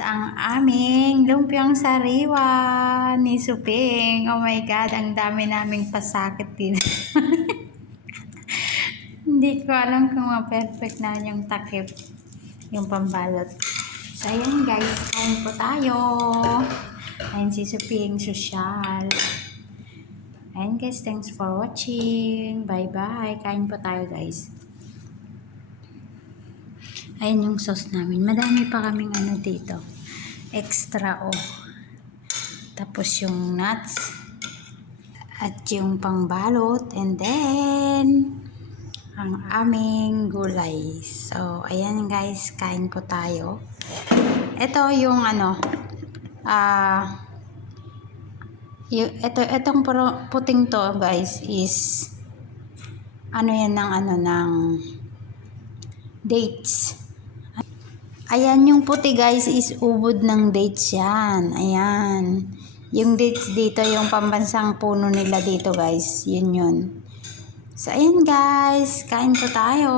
Ang aming lumpiang sariwa ni Suping. Oh my God, ang dami naming pasakit dito. Hindi ko alam kung ma-perfect na yung takip, yung pambalot. So, ayan guys, kain po tayo. Ayan si Suping, social. Ayan guys, thanks for watching. Bye-bye. Kain po tayo guys. Ayan yung sauce namin. Madami pa kaming ano dito. Extra Tapos yung nuts. At yung pangbalot. And then, ang aming gulay. So, ayan guys. Kain po tayo. Ito yung itong puting to guys is yan ng dates. Ayan, yung puti guys is ubod ng dates yan. Ayan. Yung dates dito, yung pambansang puno nila dito guys. Yun. So, ayan guys. Kain po tayo.